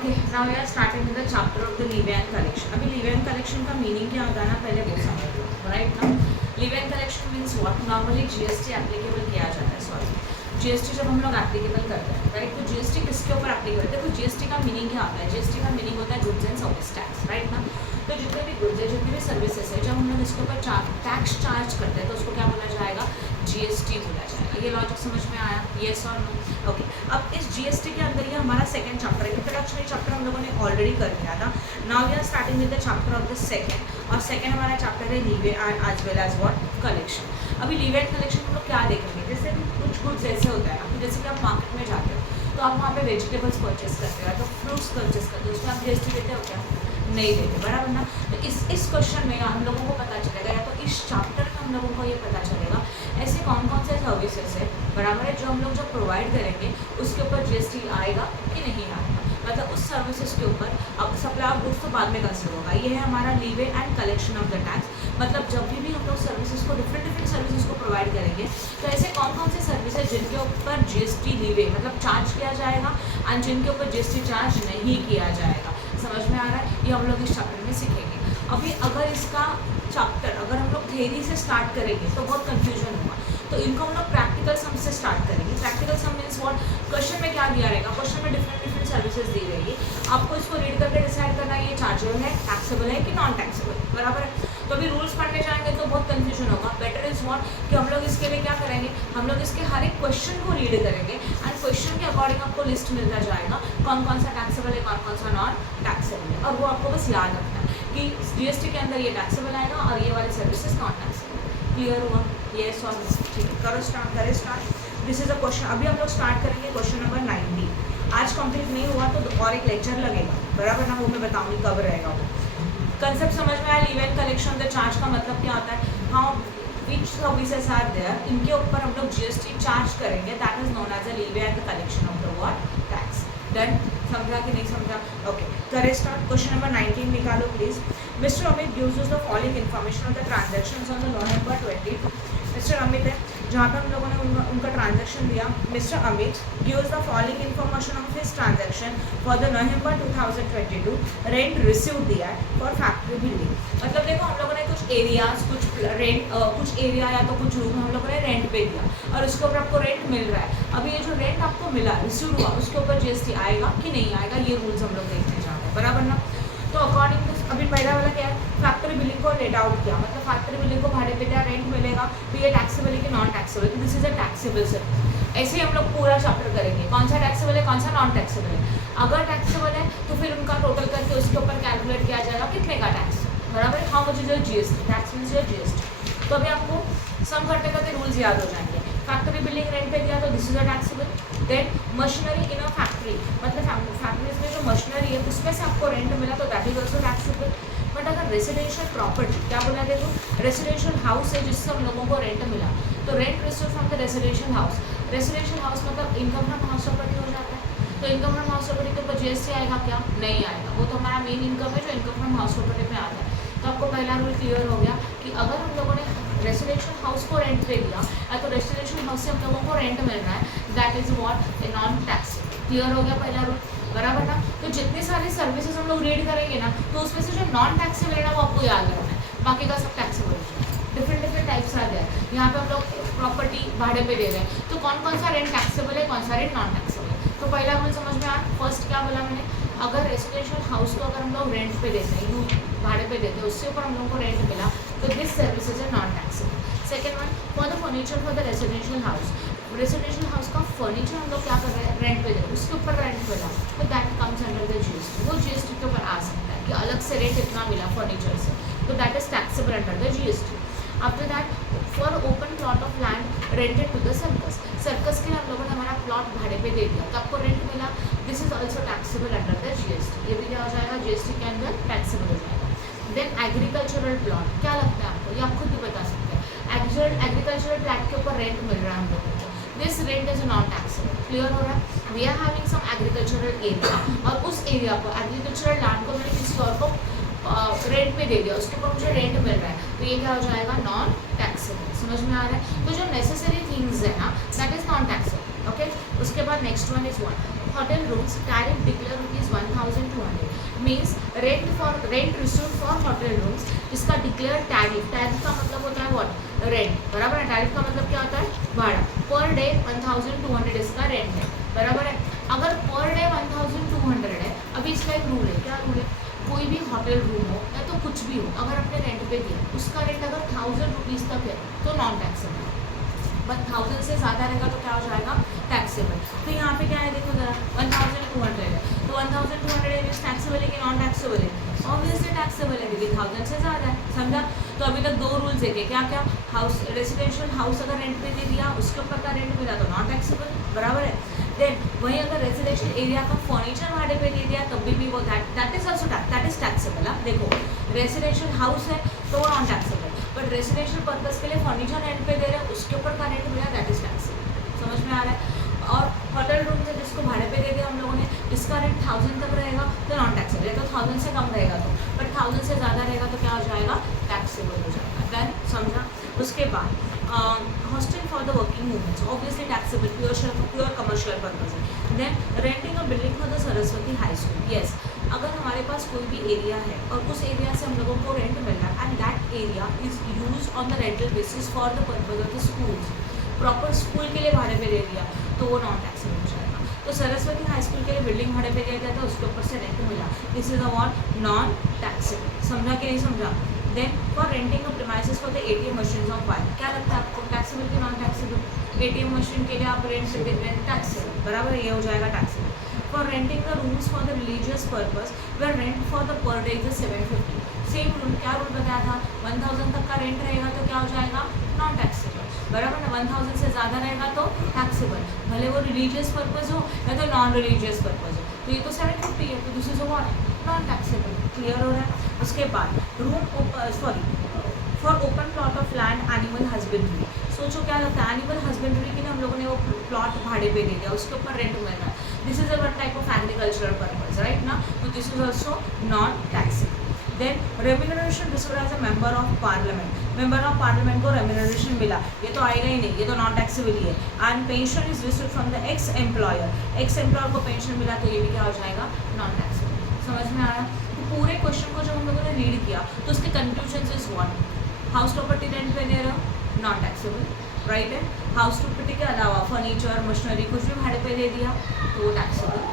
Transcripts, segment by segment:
Okay, now we are starting with the chapter of the levy and collection. अभी levy and collection का meaning क्या होता है ना, पहले वो समझ लो, राइट ना। Levy and collection means what, normally GST applicable किया जाता है, सॉरी जीएसटी जब हम लोग एप्लीकेबल करते हैं, राइट, तो जीएसटी किसके ऊपर एप्लीकेबल है? देखो जीएसटी का मीनिंग क्या होता है, जीएसटी का मीनिंग होता है goods and service tax, right ना। तो जितने भी गुड्स है, जितनी भी सर्विसेज है, जब हम लोग इसके ऊपर टैक्स चार्ज करते हैं तो उसको क्या बोला जाएगा? जीएसटी बोला जाएगा। ये लॉजिक समझ में आया? येस और नो? ओके, अब इस जीएसटी के अंदर ये हमारा सेकंड चैप्टर है। इंट्रोडक्शनरी चैप्टर हम लोगों ने ऑलरेडी कर दिया था। Now we are starting with the chapter of the second, और सेकंड हमारा चैप्टर है levy and as well as what, collection. अभी लीवे एंड कलेक्शन हम लोग क्या देखेंगे? जैसे कुछ गुड्स ऐसे होता है ना, जैसे कि आप मार्केट में जाते हो तो आप वहाँ पे वेजिटेबल्स परचेस करते हो, तो फ्रूट्स परचेस करते हो, उसमें आप जीएसटी देते हो क्या? नहीं देते, बराबर ना। तो इस क्वेश्चन में हम लोगों को पता चलेगा, या तो इस चैप्टर में हम लोगों को ये पता चलेगा ऐसे कौन कौन से सर्विसेज है, बराबर है, जो हम लोग जो प्रोवाइड करेंगे उसके ऊपर जीएसटी आएगा कि नहीं आएगा। मतलब उस सर्विसेज के ऊपर अब सप्लाई ऑफ गुड्स तो बाद में कंसिडर होगा। ये है हमारा leeway and collection of the tax. मतलब जब भी हम लोग सर्विसेज को डिफरेंट सर्विसेज को प्रोवाइड करेंगे तो ऐसे कौन कौन से सर्विसेज जिनके ऊपर जीएसटी लीवे मतलब चार्ज किया जाएगा एंड जिनके ऊपर जीएसटी चार्ज नहीं किया जाएगा। समझ में आ रहा है? ये हम लोग इस चैप्टर में सीखेंगे। अभी अगर इसका चैप्टर अगर हम लोग थ्योरी से स्टार्ट करेंगे तो बहुत कंफ्यूजन होगा, तो इनको हम लोग प्रैक्टिकल सम से स्टार्ट करेंगे। Practical sum means what? Question में क्या दिया रहेगा? क्वेश्चन में डिफरेंट सर्विसेज दी रहेगी, आपको इसको रीड करके डिसाइड करना है ये चार्जेबल है, टैक्सेबल है कि नॉन टैक्सेबल, बराबर है। तो अभी रूल्स पढ़ने जाएंगे तो बहुत कंफ्यूजन होगा। बेटर इज व्हाट कि हम लोग इसके लिए क्या करेंगे, हम लोग इसके हर एक क्वेश्चन को रीड करेंगे एंड क्वेश्चन के अकॉर्डिंग आपको लिस्ट मिलता जाएगा कौन कौन सा टैक्सेबल है, कौन कौन सा नॉन टैक्सेबल है, और वो आपको बस याद रखना है कि जीएसटी के अंदर ये टैक्सेबल आएगा और ये वाली सर्विसेज नॉन टैक्सेबल। क्लियर हुआ? येस और नो? ठीक है, करो स्टार्ट, करें start. This is a question. अभी हम लोग स्टार्ट करेंगे क्वेश्चन नंबर 90। आज कंप्लीट नहीं हुआ तो और एक लेक्चर लगेगा, बराबर ना, वो मैं बताऊंगी कब रहेगा वो। कंसेप्ट समझ में आया? Levy and collection the charge का मतलब क्या होता है? How which services are there, इनके ऊपर हम लोग जीएसटी चार्ज करेंगे, that is known as a levy and the collection of the what, tax. Done? समझा कि नहीं समझा? ओके, करें स्टार्ट। क्वेश्चन नंबर 19 निकालो please. Mister Amit gives us the following information of the transactions on the November 20। Mister Amit है जहाँ पर हम लोगों ने उनका ट्रांजैक्शन दिया। Mister Amit gives the following information of his transaction for the November 2022 rent received दिया है फॉर फैक्ट्री बिल्डिंग। मतलब देखो हम लोगों ने कुछ एरियाज, कुछ रेंट, कुछ एरिया या तो कुछ रूम हम लोगों ने रेंट पे दिया और उसके ऊपर आपको रेंट मिल रहा है। अभी ये जो रेंट आपको मिला, रिसीव हुआ, उसके ऊपर जीएसटी आएगा कि नहीं आएगा, ये रूल्स हम लोग देखने जा रहे हैं, बराबर ना। तो अकॉर्डिंग टू अभी पहला वाला क्या है, फैक्ट्री बिल्डिंग को लेट आउट किया, मतलब फैक्ट्री बिल्डिंग को भाड़े पे दिया, रेंट मिलेगा, तो ये टैक्सेबल है कि नॉन टैक्सेबल? तो this is a taxable service. ऐसे ही हम लोग पूरा चैप्टर करेंगे, कौन सा टैक्सेबल है, कौन सा नॉन टैक्सेबल है। अगर टैक्सेबल है तो फिर उनका टोटल करके उसके ऊपर कैलकुलेट किया जाएगा कितने का टैक्स, बराबर। How much is your GST, tax means your GST. तो अभी आपको सम करते करते रूल्स याद हो जाएंगे। फैक्ट्री बिल्डिंग रेंट पे दिया तो this is a taxable. Then machinery in a factory, मतलब फैक्ट्रीज में जो मशीनरी है उसमें से आपको रेंट मिला तो that is also taxable. But अगर रेसिडेंशियल प्रॉपर्टी, क्या बोला देखो, रेसिडेंशियल हाउस है जिससे हम लोगों को रेंट मिला, तो rent receive from the residential house. Residential house मतलब इनकम फ्रॉम हाउस प्रॉपर्टी हो जाता है, तो इनकम फ्रॉम हाउस प्रॉपर्टी के ऊपर जीएसटी आएगा क्या? नहीं आएगा। वो तो हमारा मेन इनकम है जो इनकम फ्रॉम हाउस प्रॉपर्टी में आता है। तो आपको पहला रूल क्लियर हो गया कि अगर हम लोगों ने रेसिडेंशियल हाउस को रेंट पे दिया या तो रेसिडेंशियल हाउस से हम लोगों को रेंट मिल रहा है, that is what, a non tax. Clear हो गया पहला रूल, बराबर ना। तो जितनी सारी सर्विसेज हम लोग रीड करेंगे ना, तो उसमें से जो नॉन टैक्सेबल है ना वो आपको याद रखना है, बाकी का सब टैक्सेबल है। डिफरेंट टाइप्स आ गया है। यहाँ पे हम लोग प्रॉपर्टी भाड़े पे दे रहे हैं, तो कौन कौन सा रेंट टैक्सेबल है, कौन सा रेंट नॉन टैक्सेबल है। तो पहला रूल समझ में आया। फर्स्ट क्या बोला मैंने, अगर रेसिडेंशियल हाउस को अगर हम लोग रेंट पे देते हैं, यूज भाड़े पे देते हैं, उससे ऊपर हम लोगों को रेंट मिला तो दिस सर्विसेज है non taxable. Second one, for the furniture for the residential house, residential house का फर्नीचर हम लोग क्या कर रहे हैं, रेंट पे दे रहे हैं, उसके ऊपर रेंट मिला तो that comes under the GST. वो जीएसटी के ऊपर आ सकता है कि अलग से रेंट इतना मिला फर्नीचर से, तो that is taxable under the GST. After that, for open plot of land rented to the circus, circus के लिए हम लोगों ने हमारा प्लॉट भाड़े पे दे दिया तो आपको रेंट मिला, this is also taxable under the GST. ये भी क्या हो जाएगा, जीएसटी के अंदर टैक्सेबल हो जाएगा। देन एग्रीकल्चरल प्लॉट, क्या लगता है आपको, ये आप खुद भी बता सकते हैं। एग्रीकल्चरल प्लॉट के ऊपर रेंट मिल रहा है हम लोगों को, this rent is non taxable. Clear हो रहा है? We are having some agricultural area, और उस एरिया को, एग्रीकल्चरल लैंड को मैंने किसी और को रेंट पे दे दिया, उसके ऊपर मुझे रेंट मिल रहा है, तो ये क्या हो जाएगा, नॉन टैक्सेबल। समझ में आ रहा है? तो जो नेसेसरी थिंग्स है ना, that is non taxable. Okay, उसके बाद next one is one, hotel rooms tariff declare ₹1000 means rent received for hotel rooms, जिसका डिक्लेयर टैरिफ का मतलब होता है व्हाट, रेंट, बराबर है। टैरिफ का मतलब क्या होता है, भाड़ा। पर डे 1200 इसका रेंट है, बराबर है। अगर पर डे 1200 है, अभी इसका एक रूल है, क्या रूल है, कोई भी होटल रूम हो या तो कुछ भी हो, अगर आपने रेंट पे दिया, उसका रेंट अगर 1000 रुपीज़ तक है तो नॉन टैक्सेबल, बट 1000 से ज़्यादा रहेगा तो क्या हो जाएगा, टैक्सेबल। तो यहाँ पे क्या है, देखो जरा 1200 है, तो 1200 मीन्स टैक्सेबल है कि नॉन टैक्सेबल है, ऑब्वियसली टैक्सेबल है क्योंकि 1000 से ज़्यादा है, समझा। तो अभी तक 2 रूल्स देखे, क्या क्या, हाउस रेसिडेंशियल हाउस अगर रेंट पे दे दिया, उसके ऊपर का रेंट मिला तो नॉन टैक्सेबल, बराबर है। देन वहीं अगर रेसिडेंशियल एरिया का फर्नीचर भाड़े पे दे दिया तब भी वो that is also that is taxable. देखो रेसिडेंशियल हाउस है तो वो non taxable, but residential purpose के लिए फर्नीचर रेंट पे दे रहे हैं, उसके ऊपर का रेंट मिला, दैट इज टैक्सेबल, समझ में आ रहा है। और होटल रूम से जिसको भाड़े पे दे दिया हम लोगों ने, इसका रेंट 1000 तक रहेगा तो नॉन टैक्सेबल है, तो 1000 से कम रहेगा तो, बट 1000 से ज़्यादा रहेगा तो क्या हो जाएगा, टैक्सेबल हो जाएगा। देन समझा। उसके बाद hostel for the working womens, obviously taxable, pure commercial purpose है। Then renting a building for the Saraswati high school, yes, अगर हमारे पास कोई भी एरिया है और उस एरिया से हम लोगों को रेंट मिल रहा है and that area is use on the rental basis for the purpose of the schools, proper school के लिए भाड़े पे दे दिया तो वो नॉन टैक्सेबल हो जाएगा। तो सरस्वती हाई स्कूल के लिए बिल्डिंग भाड़े पे दिया गया था, उसके ऊपर से रेंट मिला, this is a what, non taxable, समझा कि नहीं समझा। Then for renting a premises for the ATM machine of bank, क्या लगता है आपको, टैक्सेबल कि नॉन टैक्सेबल, ATM मशीन के लिए आप रेंट से दे रहे हैं, टैक्सेबल, बराबर, ये हो जाएगा taxable. For renting the rooms for the religious purpose where rent for the per day is 750, same rule, क्या रूल बताया था, 1000 तक का रेंट रहेगा तो क्या हो जाएगा, नॉन टैक्सेबल, बराबर ना। 1000 से ज़्यादा रहेगा तो टैक्सेबल, भले वो रिलीजियस पर्पज हो या तो नॉन रिलीजियस पर्पज हो, तो ये तो 750 है, तो this is what, non taxable, clear हो रहा है। उसके बाद for open plot of land animal husbandry, सोचो क्या लगता है, एनिमल हस्बेंड्री के लिए हम लोगों ने वो प्लॉट भाड़े पे दे दिया, उसके ऊपर रेंट मिल रहा है, this is a one type of agricultural purpose, right ना, तो this is also non taxable. Then remuneration received as a member of parliament, member of parliament को रेम्यूनरेशन मिला, ये तो आएगा ही नहीं, ये तो नॉन टैक्सेबल ही है। And pension is received from the ex employer को पेंशन मिला तो ये भी क्या हो जाएगा, नॉन टैक्सेबल, समझ में आया। तो पूरे क्वेश्चन को जब हम लोगों ने रीड किया तो उसके conclusion is what, house property rent पे दे रहे हो, नॉन टैक्सेबल, राइट है। हाउस प्रॉपर्टी के अलावा फर्नीचर मशीनरी कुछ भी भाड़े पे दे दिया तो वो टैक्सेबल।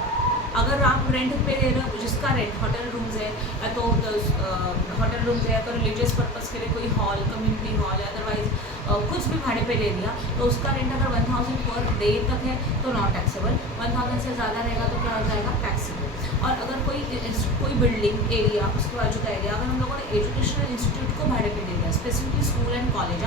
अगर आप रेंट पे दे रहे हो, जिसका रेंट होटल रूम्स है या तो होटल रूम्स है या तो रिलीजियस पर्पज़ के लिए कोई हॉल, कम्युनिटी हॉल या अदरवाइज कुछ भी भाड़े पे दे दिया तो उसका रेंट अगर 1000 पर डे तक है तो नॉन टैक्सेबल, 1000 से ज़्यादा रहेगा तो क्या हो जाएगा, टैक्सेबल। और अगर कोई बिल्डिंग एरिया, उसके बाजू का एरिया, अगर हम लोगों ने एजुकेशनल इंस्टीट्यूट को भाड़े पे दे दिया, specifically school and college,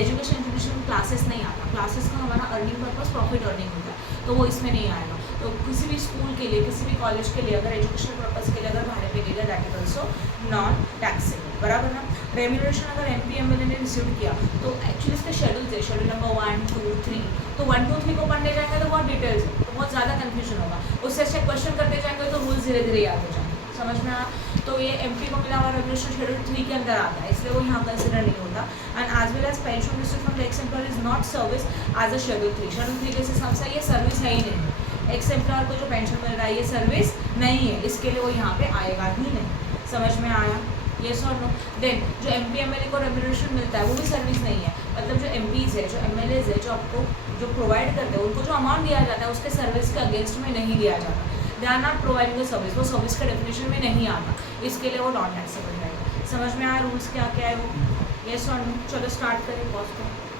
education institution में क्लासेस नहीं आता, क्लासेस का हमारा अर्निंग पर्पज प्रॉफिट अर्निंग होता है तो वो इसमें नहीं आएगा। तो किसी भी स्कूल के लिए, किसी भी कॉलेज के लिए अगर एजुकेशनल पर्पज़ के लिए अगर भाड़े पे दे दिया, that is also non taxable, बराबर ना। रेम्यूनरेशन अगर MP/MLA ने रिसीव किया तो एक्चुअली इसके शेड्यूल्स है, शेड्यूल नंबर 1, 2, 3, तो 1, 2, 3 को पढ़ने जाएंगे तो बहुत डिटेल्स है, तो बहुत ज़्यादा कन्फ्यूजन होगा, उससे अच्छा क्वेश्चन करते जाएंगे तो रूल्स धीरे धीरे याद हो जाएंगे, समझ में आया। तो ये MP को मिला हुआ रेगुलेशन शेड्यूल 3 के अंदर आता है, इसलिए वो यहाँ कंसिडर नहीं होता। And as well as pension received from the ex employer is not service as a schedule 3, schedule 3 के हिसाब से ये सर्विस है ही नहीं, एक्स एम्प्लॉयर को जो पेंशन मिल रहा है ये सर्विस नहीं है, इसके लिए वो यहाँ पे आएगा ही नहीं, समझ में आया, येस और नो। देन जो MP/MLA को रेम्यूनरेशन मिलता है वो भी सर्विस नहीं है, मतलब जो MPs है, जो MLAs है, जो आपको जो प्रोवाइड करते हैं उनको जो अमाउंट दिया जाता है उसके सर्विस के अगेंस्ट में नहीं दिया जाता, they are not providing the service, वो सर्विस के डेफिनेशन में नहीं आता, इसके लिए वो नॉन टैक्सेबल रहेगा। समझ में आया रूल्स क्या क्या है वो, येस और नो। चलो स्टार्ट करें, पॉज करें।